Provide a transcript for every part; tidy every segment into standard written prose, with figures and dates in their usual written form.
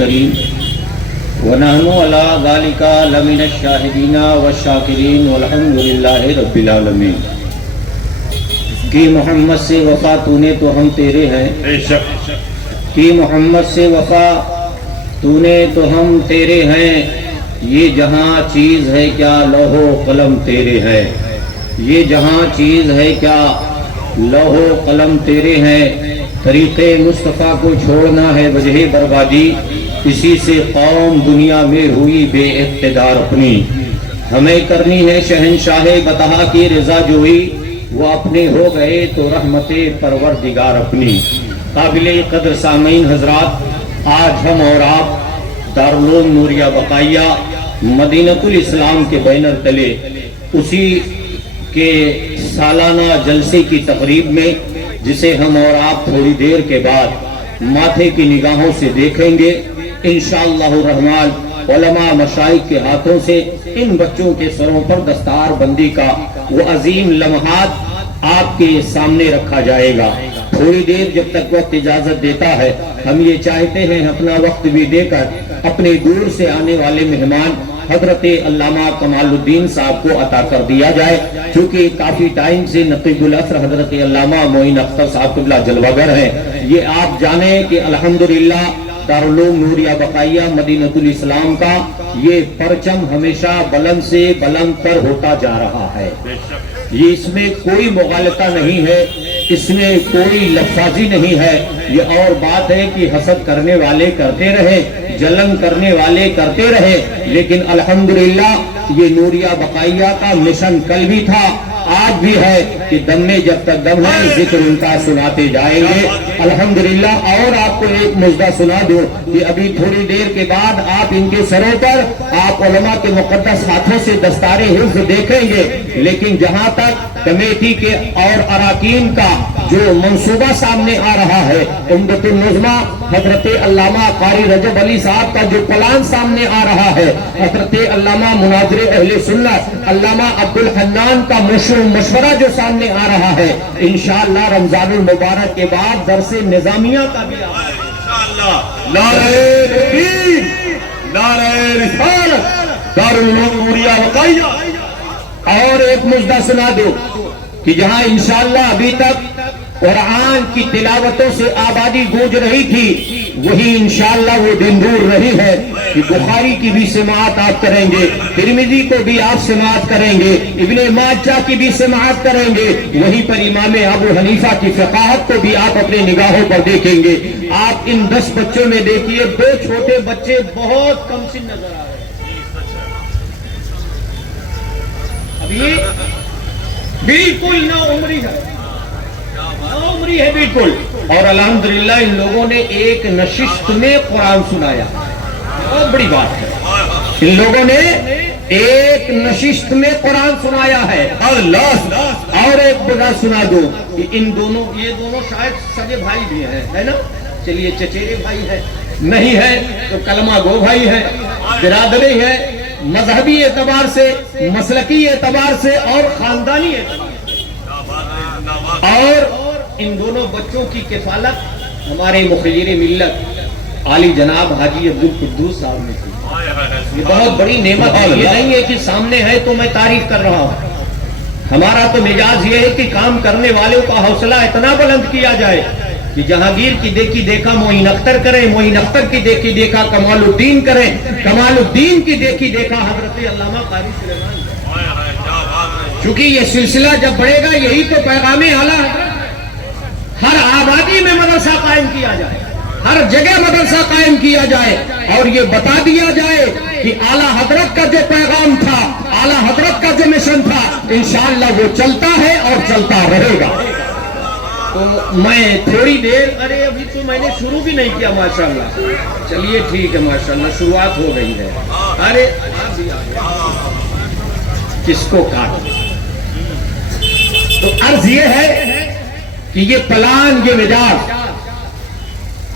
کریم ونحن علی ذالک لمن الشاہدین والشاکرین والحمد للہ رب العالمین۔ کہ محمد سے وفا تو نے تو ہم تیرے ہیں، کہ محمد سے وفا تو نے تو ہم تیرے ہیں، یہ جہاں چیز ہے کیا لوح و قلم تیرے ہے، یہ جہاں چیز ہے کیا لوح و قلم تیرے ہیں۔ طریق مصطفیٰ کو چھوڑنا ہے وجہ بربادی، اسی سے قوم دنیا میں ہوئی بے اقتدار اپنی۔ ہمیں کرنی ہے شہنشاہ بطحا کی رضا جوئی، وہ اپنے ہو گئے تو رحمت پروردگار اپنی۔ قابل قدر سامعین حضرات، آج ہم اور آپ دارالعلوم نوریہ بقائیہ مدینۃ الاسلام کے بینر تلے اسی کے سالانہ جلسے کی تقریب میں، جسے ہم اور آپ تھوڑی دیر کے بعد ماتھے کی نگاہوں سے دیکھیں گے انشاءاللہ الرحمن، علماء مشائخ کے ہاتھوں سے ان بچوں کے سروں پر دستار بندی کا وہ عظیم لمحات آپ کے سامنے رکھا جائے گا۔ تھوڑی دیر جب تک وقت اجازت دیتا ہے، ہم یہ چاہتے ہیں اپنا وقت بھی دے کر اپنے دور سے آنے والے مہمان حضرت علامہ کمال الدین صاحب کو عطا کر دیا جائے، چونکہ کافی ٹائم سے نقیب الاثر حضرت علامہ معین اختر صاحب قبلہ جلوگر ہیں۔ یہ آپ جانیں کہ الحمدللہ دارالعلوم نوریہ بقائیہ مدینۃ الاسلام کا یہ پرچم ہمیشہ بلند سے بلند تر ہوتا جا رہا ہے۔ یہ اس میں کوئی مغالطہ نہیں ہے، اس میں کوئی لفظی نہیں ہے۔ یہ اور بات ہے کہ حسد کرنے والے کرتے رہے، جلن کرنے والے کرتے رہے، لیکن الحمدللہ یہ نوریہ بقائیہ کا مشن کل بھی تھا، آج بھی ہے کہ دم میں جب تک دم ہے ذکر ان کا سناتے جائیں گے الحمدللہ۔ اور آپ کو ایک مژدہ سنا دوں کہ ابھی تھوڑی دیر کے بعد آپ ان کے سروں پر آپ علماء کے مقدس ہاتھوں سے دستار حفظ دیکھیں گے، لیکن جہاں تک کمیٹی کے اور اراکین کا جو منصوبہ سامنے آ رہا ہے، عمدۃ النظمہ حضرت علامہ قاری رجب علی صاحب کا جو پلان سامنے آ رہا ہے، حضرت علامہ مناظر اہل سنت علامہ عبدالحنان کا مشورہ جو سامنے آ رہا ہے، انشاءاللہ رمضان المبارک کے بعد درس نظامیہ کا بھی انشاءاللہ۔ نعرہ تکبیر، نعرہ رسالت، دارالعلوم نوریہ بقائیہ۔ اور ایک مژدہ سنا دو کہ جہاں انشاءاللہ ابھی تک قرآن کی تلاوتوں سے آبادی گونج رہی تھی، وہی انشاءاللہ وہ دن دور رہی ہے کہ بخاری کی بھی سماعت آپ کریں گے، ترمذی کو بھی آپ سماعت کریں گے، ابن ماجہ کی بھی سماعت کریں گے، وہیں پر امام ابو حنیفہ کی فقاہت کو بھی آپ اپنے نگاہوں پر دیکھیں گے۔ آپ ان 10 بچوں میں دیکھیے، 2 چھوٹے بچے بہت کم سن نظر آ رہے ہیں، ابھی بالکل نو عمری ہے، نو عمری ہے بالکل، اور الحمدللہ ان لوگوں نے ایک نشست میں قرآن سنایا، بہت بڑی بات ہے۔ ان لوگوں نے ایک نشست میں قرآن سنایا ہے۔ اور ایک بڑا سنا دو کہ ان دونوں، یہ دونوں شاید سگے بھائی بھی ہیں، ہے نا؟ چلیے چچیرے بھائی ہیں، نہیں ہے تو کلمہ گو بھائی ہیں، برادری ہے، مذہبی اعتبار سے، مسلکی اعتبار سے اور خاندانی اعتبار سے۔ اور ان دونوں بچوں کی کفالت ہمارے مخیر ملت عالی جناب حاجی عبدالقدوس صاحب نے کی۔ یہ بہت بڑی نعمت ہے، یہ نہیں ہے کہ سامنے ہے تو میں تعریف کر رہا ہوں۔ ہمارا تو مزاج یہ ہے کہ کام کرنے والوں کا حوصلہ اتنا بلند کیا جائے کہ جہانگیر کی دیکھی دیکھا معین اختر کریں، معین اختر کی دیکھی دیکھا کمال الدین کریں، کمال الدین کی دیکھی دیکھا حضرت علامہ قاری سلیمان۔ چونکہ یہ سلسلہ جب بڑھے گا، یہی تو پیغام اعلیٰ حضرت، ہر آبادی میں مدرسہ قائم کیا جائے، ہر جگہ مدرسہ قائم کیا جائے، اور یہ بتا دیا جائے کہ اعلیٰ حضرت کا جو پیغام تھا، اعلیٰ حضرت کا جو مشن تھا، انشاءاللہ وہ چلتا ہے اور چلتا رہے گا۔ تو میں تھوڑی دیر، ارے ابھی تو میں نے شروع بھی نہیں کیا ماشاءاللہ، چلیے ٹھیک ہے ماشاءاللہ شروعات ہو گئی ہے۔ ارے کس کو کاٹ، تو عرض یہ ہے کہ یہ پلان، یہ مزاج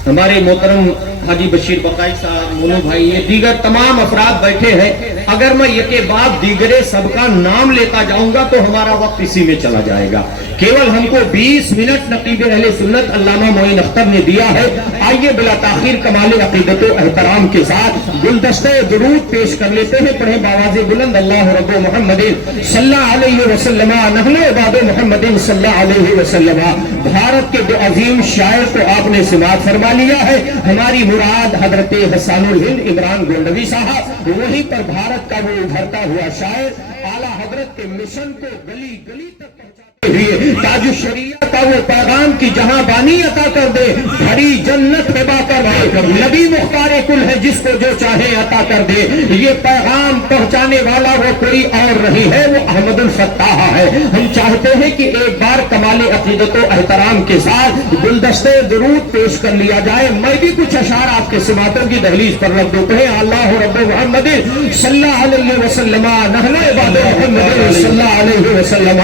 ہمارے محترم حاجی بشیر بقائی صاحب، مونو بھائی، یہ دیگر تمام افراد بیٹھے ہیں۔ اگر میں یہ کے بعد دیگرے سب کا نام لیتا جاؤں گا تو ہمارا وقت اسی میں چلا جائے گا۔ کیول ہم کو 20 منٹ نقیب اہل سنت علامہ معین اختر نے دیا ہے۔ آئیے بلا تاخیر کمال عقیدت و احترام کے ساتھ گلدستہ درود پیش کر لیتے ہیں. پڑھیں بآواز بلند اللہ رب محمد صلی اللہ علیہ وسلم نحن عباد محمد صلی اللہ علیہ وسلم. بھارت کے دو عظیم شاعر کو آپ نے سماعت فرما لیا ہے. ہماری مراد حضرت حسان الہند عمران گولڈوی صاحب، وہیں پر بھارت کا وہ ابھرتا ہوا شاعر اعلیٰ حضرت کے مشن کو گلی گلی تک پہنچاتے ہوئے تاج الشریعہ کا وہ پیغام کی جہاں بانی عطا کر دے، بھری جنت ہبا کر دے، نبی مختار کل ہے جس کو جو چاہے عطا کر دے. یہ پیغام پہنچانے والا وہ کوئی اور نہیں ہے، وہ احمد الفتاح ہے. ہم چاہتے ہیں کہ ایک بار کمال عقیدت و احترام کے ساتھ گلدستے درود پیش کر لیا جائے. میں بھی کچھ اشعار آپ کے سماعتوں کی دہلیز پر رکھ دوں. کہیں اللہ رب محمد صلی اللہ علیہ وسلم نحن عباد محمد صلی اللہ علیہ وسلم.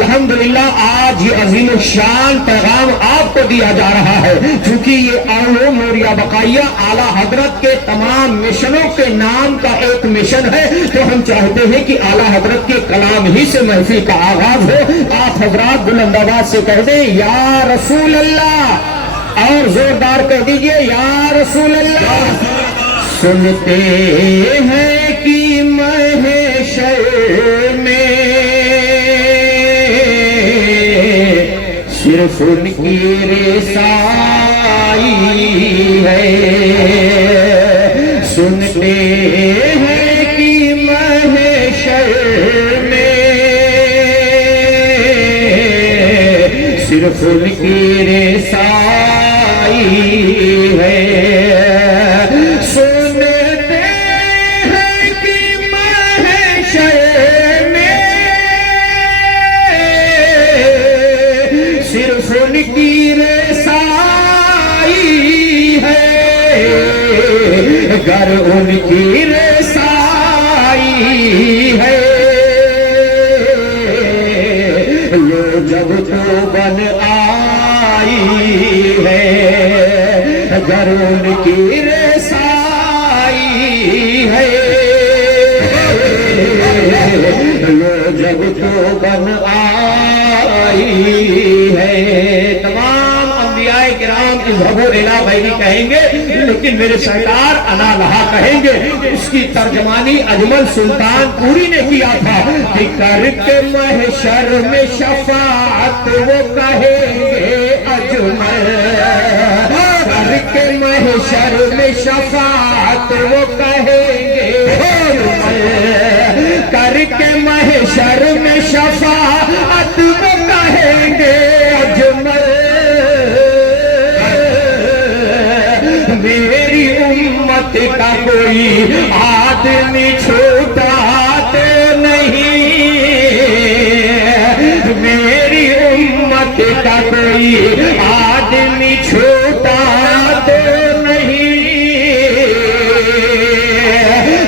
الحمدللہ آج یہ عظیم الشان پیغام آپ کو دیا جا رہا ہے، چونکہ یہ آؤ موریا بقائیہ اعلیٰ حضرت کے تمام مشنوں کے نام کا ایک مشن ہے. تو ہم چاہتے ہیں کہ اعلیٰ حضرت کے کلام ہی سے محفل کا آغاز ہو. آپ حضرات بلند آواز سے کہہ دیں یا رسول اللہ، اور زوردار کہہ دیجئے یا رسول اللہ. سنتے ہیں کہ محشر میں صرف ان کی رسائی ہے. سنتے ہیں کہ محشر میں صرف ان کی رسائی ہے. سنتے ہیں کہ محشر میں صرف ان کی رسائی ہے. گر ان کی رسائی ہے لو جب تو بن آئی ہے. گر ان کی رسائی ہے لو جب تو بن آئی ہے. تمام انبیاء کرام اذهبوا الی غیری کہیں گے، لیکن میرے سرکار انا لہا کہیں گے. اس کی ترجمانی اجمل سلطان پوری نے کیا تھا کہ کر کے محشر میں شفاعت وہ کہیں گے اجمل. کر کے محشر میں شفاعت وہ کہیں گے اجمل. کر کے محشر میں شفاعت وہ کہیں گے اجمل. میری امت کا کوئی آدمی چھوٹا تو نہیں، میری امت کا کوئی آدمی چھوٹا تو نہیں.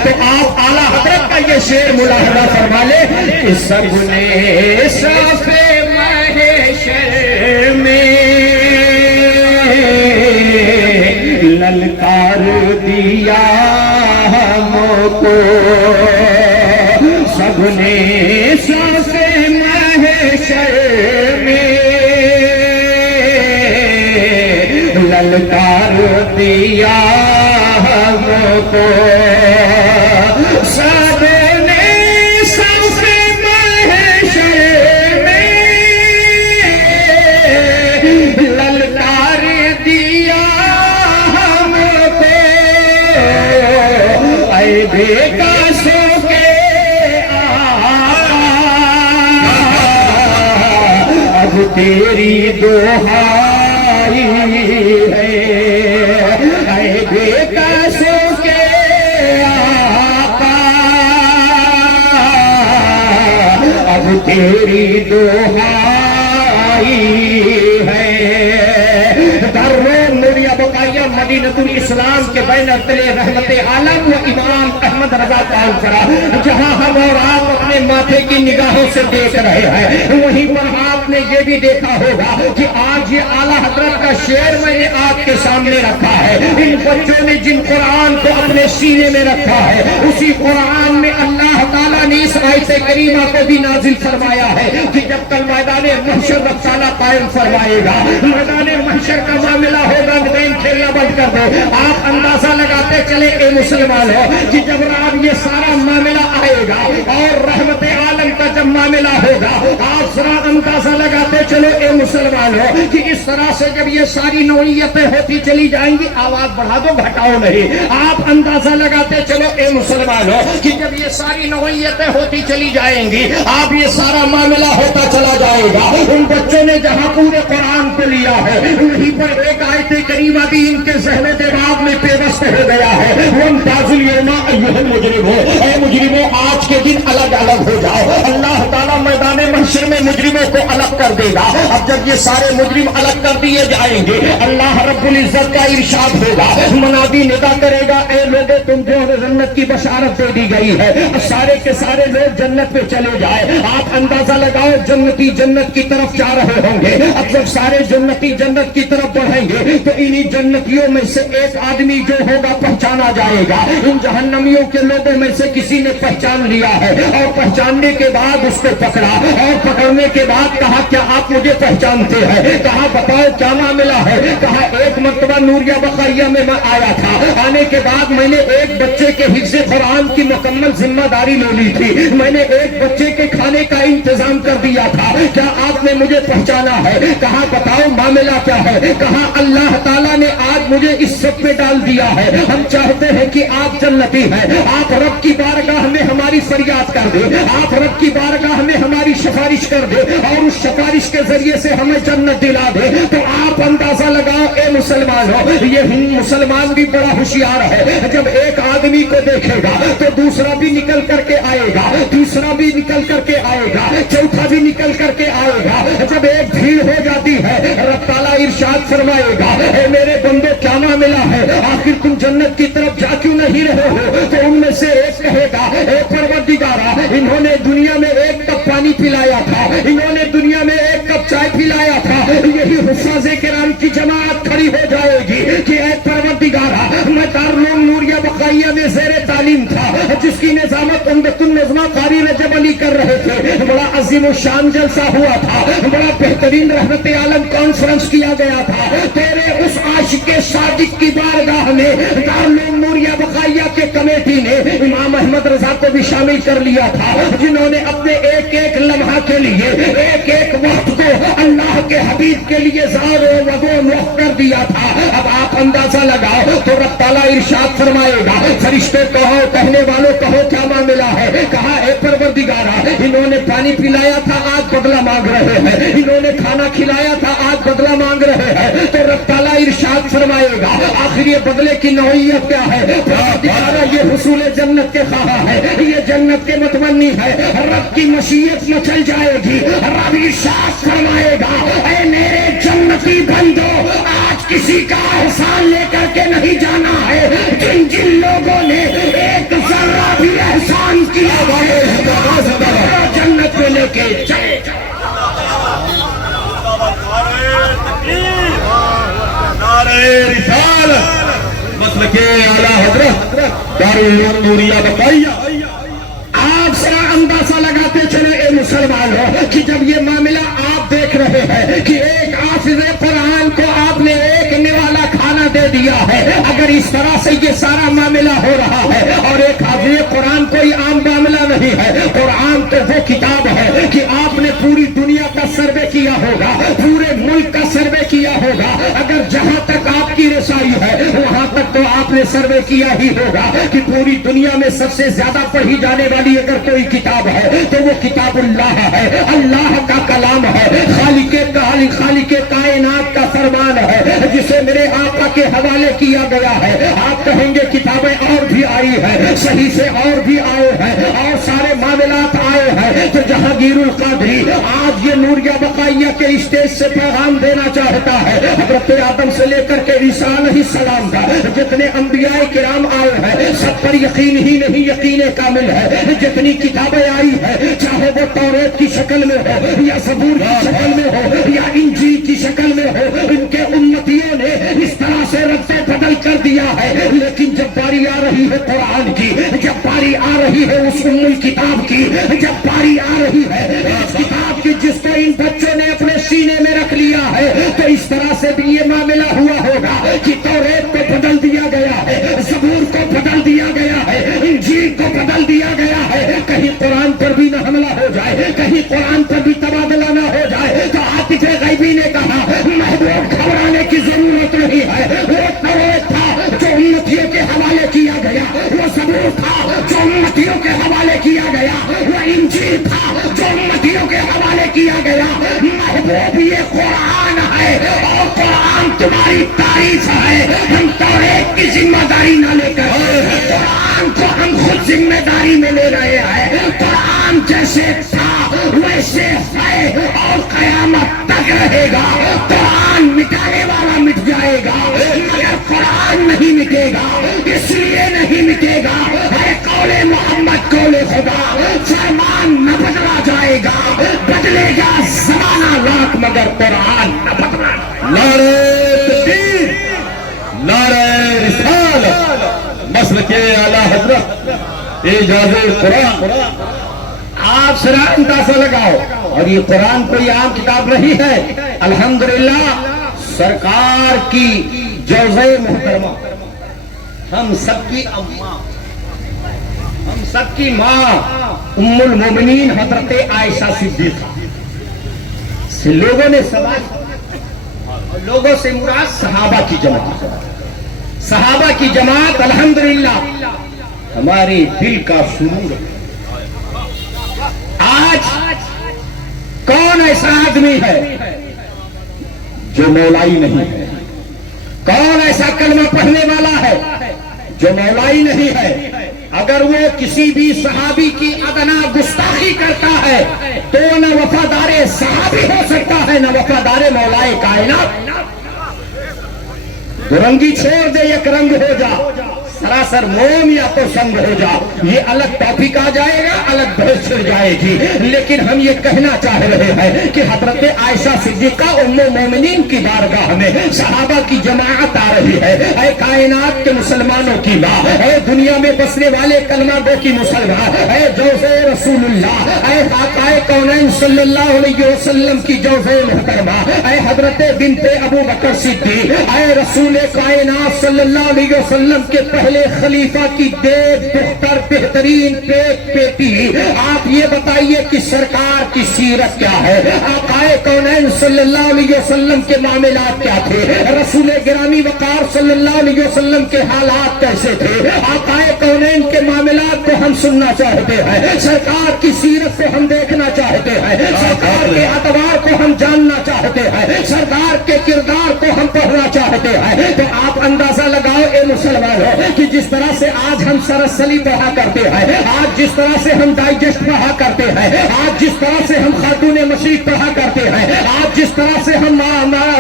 تو آپ اعلیٰ حضرت کا یہ شعر ملاحظہ فرما لے کہ سب نے صف محشر میں للکار دیا ہم کو. سب نے صف محشر میں للکار دیا ہم کو. سب نے صف محشر میں للکار دیا ہم کو. اے بے قاسوں کے آقا اب تیری دہائی ہے. اے بے قاسوں کے آقا اب تیری دہائی ہے. مدینۃ الاسلام کے بین تلے رحمت عالم و امام احمد رضا پالسرا، جہاں ہم اور آپ اپنے ماتھے کی نگاہوں سے دیکھ رہے ہیں، وہیں پر آپ نے یہ بھی دیکھا ہوگا کہ آج یہ اعلیٰ حضرت کا شعر میں نے آپ کے سامنے رکھا ہے. ان بچوں نے جن قرآن کو اپنے سینے میں رکھا ہے، اسی قرآن میں اللہ تعالیٰ نے اس آیت کریمہ کو بھی نازل فرمایا ہے کہ جب کل میدان محشر رب تعالیٰ قائم فرمائے گا، میدان محشر کا معاملہ ہوگا، گیم کھیلنا بند کر دو۔ آپ اندازہ لگاتے چلے اے مسلمان ہو کہ جب رات یہ سارا معاملہ آئے گا اور رحمت عالم کا جب معاملہ ہوگا، آپ ذرا اندازہ لگاتے چلو اے مسلمان ہو کہ اس طرح سے جب یہ ساری نوعیتیں ہوتی چلی جائیں گی، آواز بڑھا دو گھٹاؤ نہیں، آپ اندازہ لگاتے چلو اے مسلمان ہو کہ جب یہ ساری نوعیتیں ہوتی چلی جائیں گی، آپ یہ سارا معاملہ ہوتا چلا جائے گا۔ ان بچوں نے جہاں پورے قرآن کو لیا ہے، وہیں پر ایک آیت کریمہ بھی ان کے ذہن و دماغ میں پیوست ہو گیا ہے، وَامْتَازُوا الْيَوْمَ أَيُّهَا الْمُجْرِمُونَ، اے مجرموں آج کے دن الگ الگ ہو جاؤ۔ اللہ تعالیٰ میدان محشر میں مجرموں کو الگ کر دے گا۔ اب جب یہ سارے مجرم الگ کر دیے جائیں گے، اللہ رب العزت کا ارشاد ہوگا، منادی ندا کرے گا، اے لوگوں تم جو جنت کی بشارت دے دی گئی ہے، سارے کے سارے لوگ جنت پہ چلے جائے۔ آپ اندازہ لگاؤ جنتی جنت کی طرف جا رہے ہوں گے، اب جب سارے جنتی جنت کی طرف بڑھیں گے تو انہی جنتیوں میں سے ایک آدمی جو ہوگا پہچانا جائے گا۔ ان جہنمیوں کے لوگوں میں سے کسی نے پہچان لیا ہے اور پہچاننے کے بعد اس کو پکڑا، اور پکڑنے کے بعد کہا کیا آپ مجھے پہچانتے ہیں؟ کہا بتاؤ کیا معاملہ ہے؟ کہا ایک مرتبہ نوریہ بقائیہ میں آیا تھا، آنے کے بعد میں نے ایک بچے کے حفظ قرآن کی مکمل ذمہ داری لے لی تھی، میں نے ایک بچے کے کھانے کا انتظام کر دیا تھا، کیا آپ نے مجھے پہچانا ہے؟ کہا بتاؤ معاملہ کیا ہے؟ کہا اللہ تعالیٰ نے آج مجھے اس سب میں ڈال دیا ہے، ہم چاہتے ہیں کہ آپ جنتی ہیں، آپ رب کی بارگاہ میں ہماری فریاد کر دیں، آپ رب کی بارگاہ میں ہماری سفارش کر دیں اور اس سفارش کے ذریعے سے ہمیں جنت دلا دے۔ تو آپ اندازہ لگاؤ اے مسلمان ہو، یہ مسلمان بھی بڑا ہوشیار ہے، جب ایک آدمی کو دیکھے گا تو دوسرا بھی نکل کر کے آئے گا، تیسرا بھی نکل کر کے آئے گا، چوتھا بھی نکل کر کے آئے گا۔ جب ایک بھیڑ ہو جاتی ہے، رب تعالیٰ ارشاد فرمائے گا، اے میرے بندو کیا معاملہ ہے؟ آخر تم جنت کی طرف جا کیوں نہیں رہے ہو؟ تو ان میں سے ایک کہے گا، اے پروردگارا، انہوں نے دنیا میں ایک کپ پانی پلایا تھا، انہوں نے دنیا میں ایک کپ چائے پلایا تھا، یہی حفاظ کرام کی جماعت کھڑی ہو جائے گی کہ اے پروردگارا، میں دارالعلوم نوریہ بقائیہ میں زیر تعلیم تھا، جس کی نظامت عمدۃ النظمہ قاری رجب علی کر رہے تھے، بڑا عظیم الشان جلسہ ہوا تھا، بڑا بہترین رحمت عالم کانفرنس کیا گیا تھا، تیرے اس عاشق صادق کی بارگاہ میں دارالعلوم نوریہ بقائیہ کے کمیٹی نے امام احمد رضا کو بھی شامل کر لیا تھا، جنہوں نے اپنے ایک ایک لمحہ کے لیے، ایک ایک وقت کو اللہ کے حبیب کے لیے زار و وقف کر دیا تھا۔ اب آپ اندازہ لگاؤ تو رب تعالیٰ ارشاد فرمائے گا، فرشتے کہو، کہنے والوں کہو کیا معاملہ ہے؟ کہا اے پروردگارا، انہوں نے پانی پلایا تھا آج بدلہ مانگ رہے ہیں، انہوں نے کھانا کھلایا تھا آج بدلہ مانگ رہے ہیں۔ تو رب تعالیٰ ارشاد فرمائے گا، آخر یہ بدلے کی نوعیت کیا ہے؟ پروردگارا یہ حصول جنت کے خواہاں ہے، یہ جنت کے متمنی ہے، رب کی مشیت میں چل جائے گی، رب ارشاد فرمائے گا، اے میرے جنتی بندو، آج کسی کا احسان لے کر کے نہیں جانا ہے، جن جن لوگوں نے ایک ذرہ بھی احسان کیا ہے جنت میں لے کے چلے۔ مسلک اعلیٰ حضرت دارالعلوم نوریہ بقائیہ، آپ ذرا اندازہ لگاتے چلے اے مسلمان ہو کہ جب یہ معاملہ آپ دیکھ رہے ہیں کہ ایک حافظ قرآن کو آپ نے ایک نوالا کھانا دے دیا ہے، اگر اس طرح سے یہ سارا معاملہ ہو رہا ہے، اور ایک حافظ قرآن کوئی عام معاملہ نہیں ہے، قرآن تو وہ کتاب ہے کہ آپ نے پوری دنیا کا سروے کیا ہوگا، پورے ملک کا سروے کیا ہوگا، اگر جہاں تک آپ کی رسائی ہے وہاں تک تو آپ نے سروے کیا ہی ہوگا کہ پوری دنیا میں سب سے زیادہ پڑھی جانے والی اگر کوئی کتاب ہے تو وہ کتاب اللہ ہے، اللہ کا کلام ہے، خالق کائنات کا فرمان ہے، جسے میرے آقا کے حوالے کیا گیا ہے۔ آپ کہیں گے کتابیں اور بھی آئی ہیں، صحیح سے اور بھی آئے ہیں، اور سارے معاملات آئے ہیں، تو جہانگیر القادری آج یہ نوریہ بقائیہ کے اسٹیج سے پیغام دینا چاہتا ہے، حضرت آدم سے لے کر کے عیسیٰ علیہ السلام کا جتنے انبیاء کرام آئے ہیں سب پر یقین ہی نہیں، یقین کامل ہے، جتنی کتابیں آئی ہیں چاہے وہ توریت کی شکل میں ہو یا زبور کی شکل میں ہو یا انجیل کی شکل میں ہو، ان کے امتیوں نے اس طرح سے رب سے بدل کر دیا ہے، لیکن جب باری آ رہی ہے قرآن کی، جب باری آ رہی ہے اس ام الکتاب کی، جب باری آ رہی ہے اس کتاب کی جس کو ان بچوں نے اپنے سینے میں رکھ لیا ہے، تو اس طرح سے بھی یہ معاملہ ہوا ہوگا کہ توریت کو بدل دیا گیا ہے، زبور کو بدل دیا گیا ہے، انجیل کو بدل دیا گیا ہے، کہیں قرآن پر بھی نہ حملہ ہو جائے، کہیں قرآن پر بھی تبادلہ نہ ہو جائے۔ تو عاطف غیبی نے کہا محبوب گھبرانے کی ضرورت نہیں ہے، وہ توریت تھا جو امتیوں کے حوالے کیا گیا، وہ زبور تھا جو امتیوں کے حوالے کیا گیا، وہ انجیل تھا جو امتیوں کے حوالے کیا گیا۔ محبوب یہ قرآن ہے اور قرآن تمہاری تعریف ہے، ہم توریت کی ذمہ داری نہ لے کر قرآن کو ہم خود ذمہ داری میں لے رہے ہیں۔ قرآن جیسے تھا ویسے ہے اور قیامت تک رہے گا۔ قرآن مٹانے والا مٹ جائے گا مگر قرآن نہیں مٹے گا، اس لیے نہیں مٹے گا ہے قول محمد قول خدا، فرمان نہ بدلا جائے گا، بدلے گا زمانہ لاکھ مگر قرآن نہ بدلا۔ نعرہ تکبیر، نعرہ رسالت، مسلک اعلی حضرت اعجاز قرآن۔ آپ ذرا اندازہ لگاؤ، اور یہ قرآن کوئی عام کتاب نہیں ہے، الحمدللہ سرکار کی جوزہ محترمہ، ہم سب کی اماں، ہم سب کی ماں ام المومنین حضرت عائشہ صدیقہ سے لوگوں نے سوال، اور لوگوں سے مراد صحابہ کی جماعت، صحابہ کی جماعت الحمدللہ ہمارے دل کا سرور ہے۔ آج کون ایسا آدمی ہے جو مولائی نہیں ہے؟ کون ایسا کلمہ پڑھنے والا ہے جو مولائی نہیں ہے؟ اگر وہ کسی بھی صحابی کی ادنا گستاخی کرتا ہے تو نہ وفادار صحابی ہو سکتا ہے نہ وفادار مولائے کائنات۔ دو رنگی چھوڑ دے، یک رنگ ہو جا، سراسر موم یا تو سنگ ہو جا، یہ الگ ٹاپک آ جائے گا، الگ بحث چھڑ جائے گی، لیکن ہم یہ کہنا چاہ رہے ہیں کہ حضرت عائشہ صدیقہ ام المومنین کی بارگاہ میں صحابہ کی جماعت آ رہی ہے۔ اے کائنات کے مسلمانوں کی ماں، اے دنیا میں بسنے والے کلمہ گو کی مسلمان، اے جوزے رسول اللہ، اے آقا کونین صلی اللہ علیہ وسلم کی جوزے محترمہ، اے حضرت بنت ابو بکر صدیق، اے رسول کائنات صلی اللہ علیہ وسلم کے پہلے خلیفہ کی دیکھ دختر بہترین پیٹ بیٹی، آپ یہ بتائیے کہ سرکار کی سیرت کیا ہے؟ آقا کونین صلی اللہ علیہ وسلم کے معاملات کیا تھے؟ رسول گرامی وقار صلی اللہ علیہ وسلم کے حالات کیسے تھے؟ آقا کونین کے معاملات کو ہم سننا چاہتے ہیں، سرکار کی سیرت کو ہم دیکھنا چاہتے ہیں، سرکار کے اعتبار کو ہم جاننا چاہتے ہیں، سرکار کے کردار کو ہم پڑھنا چاہتے ہیں۔ تو آپ اندازہ لگاؤ اے مسلمان ہو کہ جس طرح سے آج ہم سرسلی پڑھا کرتے ہیں، آج جس طرح سے ہم ڈائجسٹ پڑھا کرتے ہیں، آج جس طرح سے ہم خاتون مشرق پڑھا کرتے ہیں، آج جس طرح سے ہم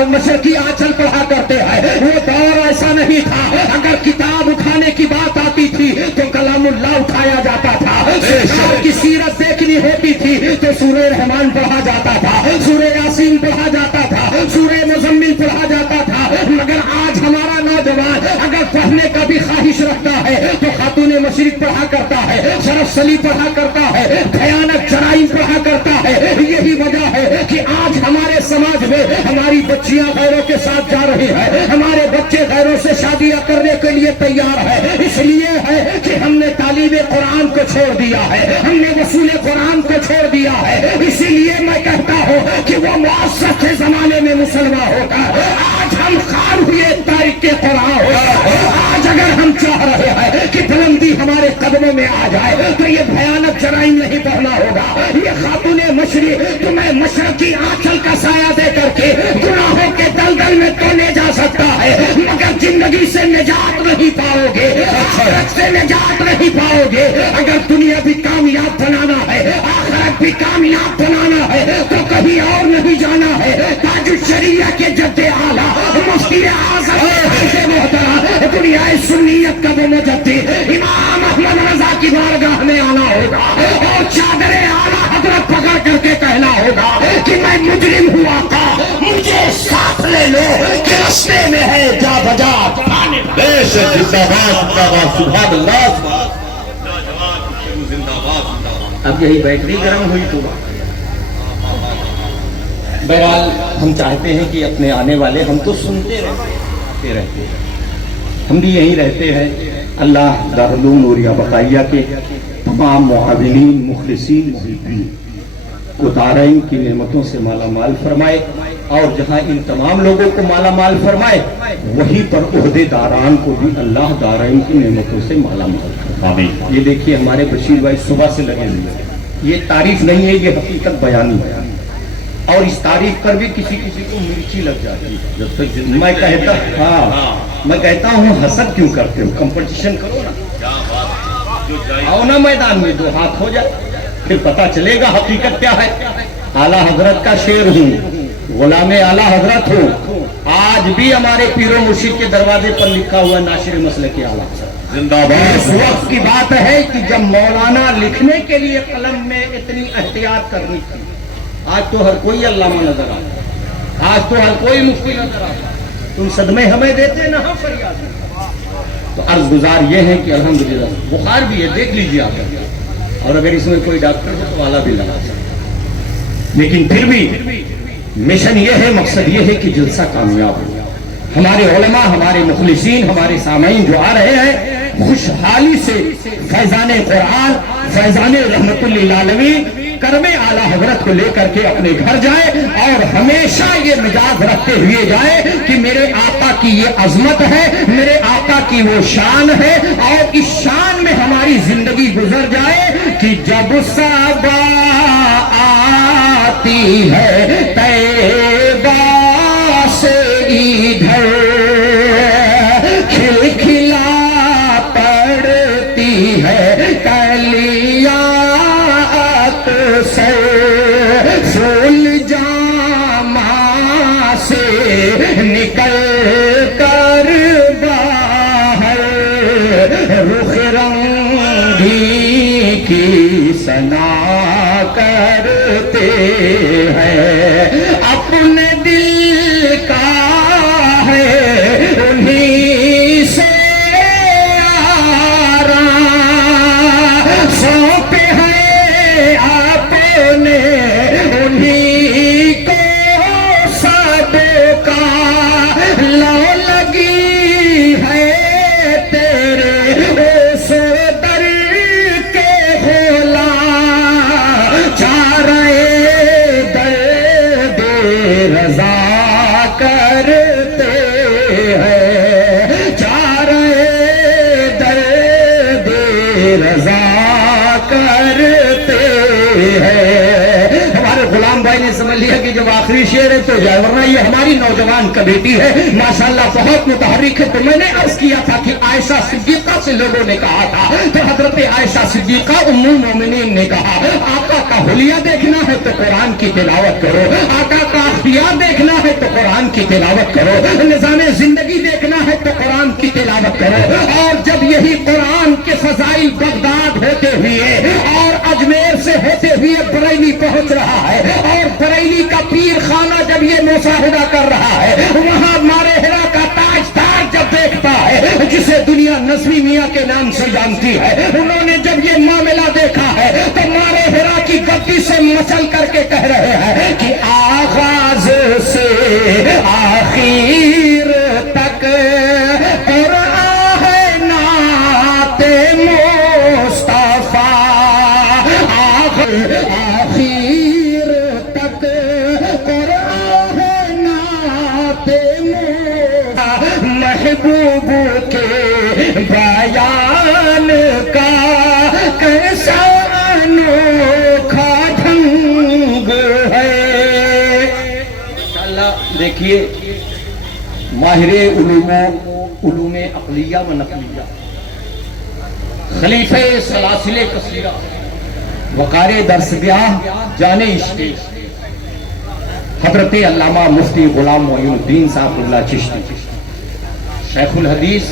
مشرقی آنچل پڑھا کرتے ہیں، وہ دور ایسا نہیں تھا۔ اگر کتاب اٹھانے کی بات آتی تھی تو کلام اللہ اٹھایا جاتا تھا، سرکار کی سیرت دیکھنی ہوتی تھی تو سورہ رحمان پڑھا جاتا تھا، سورہ یاسین پڑھا جاتا تھا، سورہ مزمل پڑھا جاتا تھا۔ مگر آج ہمارا نوجوان اگر پڑھنے کا بھی خواہش رکھتا ہے تو خاتون مشرق پڑھا کرتا ہے، شرف سلی پڑھا کرتا ہے، بھیانک جرائم پڑھا کرتا ہے۔ یہی وجہ ہے کہ آج ہمارے سماج میں ہماری بچیاں غیروں کے ساتھ جا رہی ہیں، ہمارے بچے غیروں سے شادیاں کرنے کے لیے تیار ہے۔ اس لیے ہے کہ ہم نے تعلیم قرآن کو چھوڑ دیا ہے، ہم نے وصول قرآن کو چھوڑ دیا ہے۔ اسی لیے میں کہتا ہوں کہ وہ معاصر کے زمانے میں مسلمان ہوگا، آج ہم خار ہوئے تاریخ کے قرآن ہو۔ آج اگر ہم چاہ رہے ہیں کہ بلندی ہمارے قدموں میں آ جائے تو یہ بھیانک جرائم نہیں پڑھنا ہوگا۔ یہ خاتون مشرق تمہیں مشرقی آنچل کا سایہ دے کر کے گناہوں کے دلدل میں تو لے جا سکتا ہے، مگر زندگی سے نجات نہیں پاؤ گے، آخرت سے نجات نہیں پاؤ گے۔ اگر دنیا بھی کامیاب بنانا ہے، آخرت بھی کامیاب بنانا ہے تو کہیں اور نہیں جانا ہے۔ تاج الشریعہ کے جد اعلیٰ مفتی اعظم محترم دنیا سنیت کا وہ مجدد امام احمد رضا کی بارگاہ میں آنا ہوگا اور چادر اعلیٰ حضرت پکڑ کر کے کہنا ہوگا کہ میں مجرم ہوا تھا، مجھے ساتھ لے لو کہ رستے میں ہے جا بجا پانے بے شک زندہ باد سبحان اللہ زندہ باد. اب یہی بیٹری گرم ہوئی تو بہرحال ہم چاہتے ہیں کہ اپنے آنے والے ہم تو سنتے رہتے ہیں، ہم بھی یہیں رہتے ہیں. اللہ دارالعلوم نوریہ بقائیہ کے تمام معاونین مخلصین محبین کو دارین کی نعمتوں سے مالا مال فرمائے، اور جہاں ان تمام لوگوں کو مالا مال فرمائے وہیں پر عہدے داران کو بھی اللہ دارین کی نعمتوں سے مالا مال فرمائے. یہ دیکھیے ہمارے بشیر بھائی صبح سے لگے ہوئے ہیں. یہ تعریف نہیں ہے، یہ حقیقت بیانی ہے، اور اس تعریف پر بھی کسی کو مرچی لگ جاتی ہے. میں کہتا ہوں حسد کیوں کرتے ہو؟ کمپٹیشن کرو نا، آؤ نا میدان میں، دو ہاتھ ہو جائے، پھر پتا چلے گا حقیقت کیا ہے. اعلیٰ حضرت کا شعر ہوں، غلام اعلیٰ حضرت ہوں. آج بھی ہمارے پیر و مرشد کے دروازے پر لکھا ہوا ناشر مسلک اعلیٰ زندہ باد. اس وقت کی بات ہے کہ جب مولانا لکھنے کے لیے قلم میں اتنی احتیاط کرنی تھی. آج تو ہر کوئی علامہ نظر آتا، آج تو ہر کوئی مفتی نظر آتا. تم صدمے ہمیں دیتے نہ ہم فریاد. تو عرض گزار یہ ہے کہ الحمدللہ بخار بھی ہے، دیکھ لیجیے آپ، اور اگر اس میں کوئی ڈاکٹر ہو تو والا بھی لگا سکتا. لیکن پھر بھی مشن یہ ہے، مقصد یہ ہے کہ جلسہ کامیاب ہو. ہمارے علماء، ہمارے مخلصین، ہمارے سامعین جو آ رہے ہیں خوشحالی سے فیضان قرآن، فیضان رحمت للعالمین، کرم اعلیٰ حضرت کو لے کر کے اپنے گھر جائے، اور ہمیشہ یہ مزاج رکھتے ہوئے جائے کہ میرے آقا کی یہ عظمت ہے، میرے آقا کی وہ شان ہے، اور اس شان میں ہماری زندگی گزر جائے کہ جب صبا آتی ہے طیبہ سے ادھر کھلکھلا پڑتی ہے کلیاں سے، پھول جامہ سے نکل کر باہر رخ رنگی کی ثنا کرتے ہیں. اپنے دل کا ہے انہیں سے سونپے ہیں آپ نے انہیں کو سب کا. لو لگی ہے تیرے اس در کے غلام، چارے درد رضا کرتے ہیں، چارے درد رضا کرتے ہیں. ہمارے غلام بھائی نے سمجھ لیا کہ جب آخری شعر ہے تو جائے، ورنہ یہ ہماری نوجوان کمیٹی ہے ماشاءاللہ بہت متحرک ہے. تو میں نے عرض کیا تھا کہ عائشہ صدیقہ سے لوگوں نے کہا تھا، تو حضرت عائشہ صدیقہ ام المومنین نے کہا آقا کا حلیہ دیکھنا ہے تو قرآن کی تلاوت کرو، آقا کا اختیار دیکھنا ہے تو قرآن کی تلاوت کرو، نظام زندگی دیکھنا ہے تو قرآن کی تلاوت کرو. اور جب یہی قرآن کے فضائل بغداد ہوتے ہوئے اور اجمیر سے ہوتے ہوئے بریلی پہنچ رہا ہے، اور بریلی کا پیر خانہ جب یہ مشاہدہ کر رہا ہے، وہاں مارے ہرا کا تاجدار جب دیکھتا ہے جسے دنیا نظمی میاں کے نام سے جانتی ہے، انہوں نے جب یہ معاملہ دیکھا ہے تو مارے ہرا کی گدی سے مچل کر کے کہہ رہے ہیں کہ آغاز سے آخر تک قرآن ہے نعت مصطفیٰ، آخر تک قرآن ہے نعت مصطفیٰ. محبوب کے بیان کا کیسا انوکھا ڈھنگ ہے. دیکھیے ماہر علوم عقلیہ و نقلیہ، خلیفہ سلاسل کثیرہ، وقار درسگاہ جان عشق، حضرت علامہ مفتی غلام معین الدین صاحب اللہ چشتی، شیخ الحدیث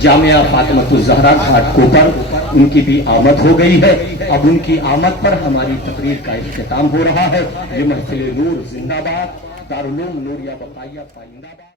جامعہ فاطمۃ الزہرا گھاٹ کوپر، ان کی بھی آمد ہو گئی ہے. اب ان کی آمد پر ہماری تقریر کا اختتام ہو رہا ہے. یہ محفل نور زندہ باد، دارالعلوم نوریہ بقائیہ پائندہ باد.